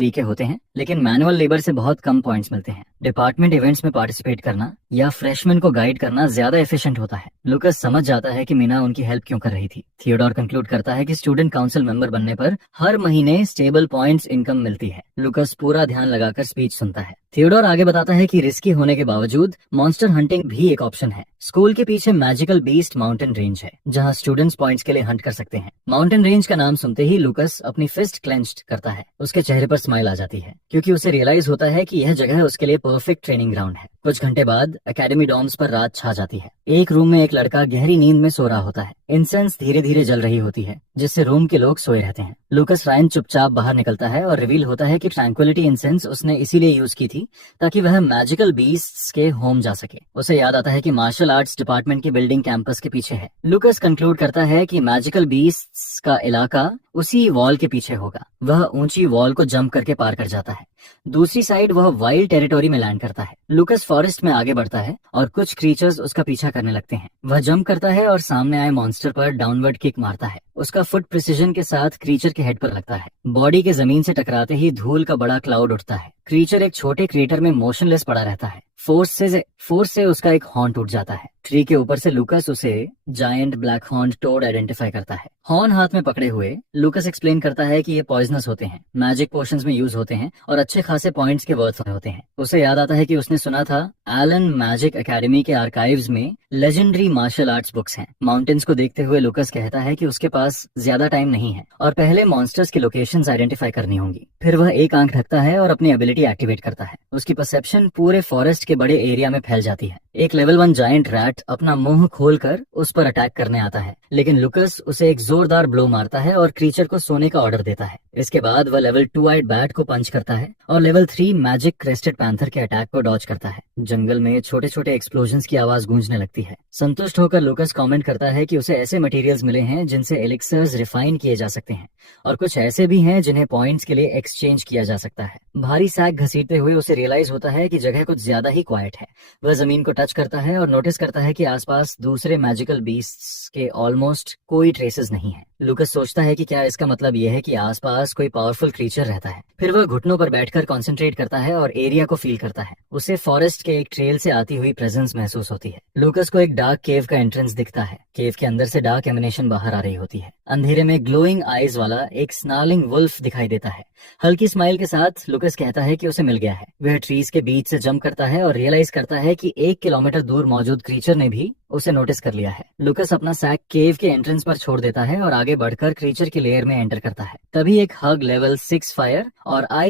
तरीके होते हैं, लेकिन मैनुअल लेबर से बहुत कम पॉइंट्स मिलते हैं। डिपार्टमेंट इवेंट्स में पार्टिसिपेट करना या फ्रेशमैन को गाइड करना ज्यादा एफिशिएंट होता है। लुकस समझ जाता है कि मीना उनकी हेल्प क्यों कर रही थी। थियोडोर कंक्लूड करता है कि स्टूडेंट काउंसिल मेंबर बनने पर हर महीने स्टेबल पॉइंट्स इनकम मिलती है। लुकस पूरा ध्यान लगाकर स्पीच सुनता है। थियोडोर आगे बताता है कि रिस्की होने के बावजूद मॉन्स्टर हंटिंग भी एक ऑप्शन है। स्कूल के पीछे मैजिकल बीस्ट माउंटेन रेंज है, जहां स्टूडेंट्स पॉइंट्स के लिए हंट कर सकते हैं। माउंटेन रेंज का नाम सुनते ही लुकस अपनी फिस्ट क्लेंच्ड करता है। उसके चेहरे पर स्माइल आ जाती है, क्योंकि उसे रियलाइज होता है कि यह जगह उसके लिए परफेक्ट ट्रेनिंग ग्राउंड है। कुछ घंटे बाद एकेडमी डॉर्म्स पर रात छा जाती है। एक रूम में एक लड़का गहरी नींद में सो रहा होता है। इंसेंस धीरे धीरे जल रही होती है, जिससे रूम के लोग सोए रहते हैं। लुकस रायन चुपचाप बाहर निकलता है और रिवील होता है कि ट्रैंक्विलिटी इंसेंस उसने इसीलिए यूज की थी ताकि वह मैजिकल बीस्ट्स के होम जा सके। उसे याद आता है कि मार्शल आर्ट्स डिपार्टमेंट की बिल्डिंग कैंपस के पीछे है। लुकस कंक्लूड करता है कि मैजिकल बीस्ट्स का इलाका उसी वॉल के पीछे होगा। वह ऊंची वॉल को जंप करके पार कर जाता है। दूसरी साइड वह वाइल्ड टेरिटोरी में लैंड करता है। लुकस फॉरेस्ट में आगे बढ़ता है और कुछ क्रीचर्स उसका पीछा करने लगते हैं। वह जंप करता है और सामने आए मॉन्स्टर पर डाउनवर्ड किक मारता है। उसका फुट प्रिसिजन के साथ क्रीचर के हेड पर लगता है। बॉडी के जमीन से टकराते ही धूल का बड़ा क्लाउड उठता है। क्रीचर एक छोटे क्रेटर में मोशनलेस पड़ा रहता है। फोर्स से उसका एक हॉर्न टूट जाता है। ट्री के ऊपर से लुकस उसे giant black horn toad identify करता है। हॉर्न हाथ में पकड़े हुए लुकस एक्सप्लेन करता है कि ये पॉइजनस होते हैं, मैजिक पोशंस में यूज होते हैं और अच्छे खासे पॉइंट्स के वर्थ होते हैं। उसे याद आता है कि उसने सुना था एलन मैजिक एकेडमी के आर्काइव्स में लेजेंडरी मार्शल आर्ट्स बुक्स हैं। माउंटेन्स को देखते हुए लुकस कहता है कि उसके पास ज्यादा टाइम नहीं है और पहले मॉन्स्टर्स की लोकेशंस आइडेंटिफाई करनी होंगी। फिर वह एक आंख ढकता है और अपनी एबिलिटी एक्टिवेट करता है। उसकी परसेप्शन पूरे फॉरेस्ट के बड़े एरिया में फैल जाती है। एक लेवल 1 जायंट रैट अपना मुंह खोलकर उस पर अटैक करने आता है, लेकिन लुकस उसे एक जोरदार ब्लो मारता है और क्रीचर को सोने का ऑर्डर देता है। इसके बाद वह लेवल 2 आइड बैट को पंच करता है और लेवल 3 मैजिक क्रेस्टेड पैंथर के अटैक को डॉज करता है। जंगल में छोटे छोटे एक्सप्लोजन्स की आवाज गूंजने लगती है। संतुष्ट होकर लुकस कमेंट करता है कि उसे ऐसे मटेरियल्स मिले हैं जिनसे एलिक्सर्स रिफाइन किए जा सकते हैं और कुछ ऐसे भी हैं जिन्हें पॉइंट्स के लिए एक्सचेंज किया जा सकता है। भारी सैक घसीटते हुए उसे रियलाइज होता है कि जगह कुछ ज्यादा ही क्वाइट है। वह जमीन को टच करता है और नोटिस करता है कि आसपास दूसरे मैजिकल बीस्ट्स के ऑलमोस्ट कोई ट्रेसेस नहीं है। लुकस सोचता है कि क्या इसका मतलब यह है कि आसपास कोई पावरफुल क्रीचर रहता है। फिर वह घुटनों पर बैठकर कंसंट्रेट करता है और एरिया को फील करता है। उसे फॉरेस्ट के एक ट्रेल से आती हुई प्रेजेंस महसूस होती है। लुकस को एक डार्क केव का एंट्रेंस दिखता है। केव के अंदर से डार्क एमिनेशन बाहर आ रही होती है। अंधेरे में ग्लोइंग आईज वाला एक स्नार्लिंग वुल्फ दिखाई देता है। हल्की स्माइल के साथ लुकस कहता है कि उसे मिल गया है। वह ट्रीज के बीच से जंप करता है और रियलाइज करता है कि 1 किलोमीटर दूर मौजूद क्रीचर ने भी उसे नोटिस कर लिया है। लुकस अपना सैक केव के एंट्रेंस पर छोड़ देता है और आगे बढ़कर क्रीचर की लेयर में एंटर करता है। तभी एक हग लेवल 6 फायर और आई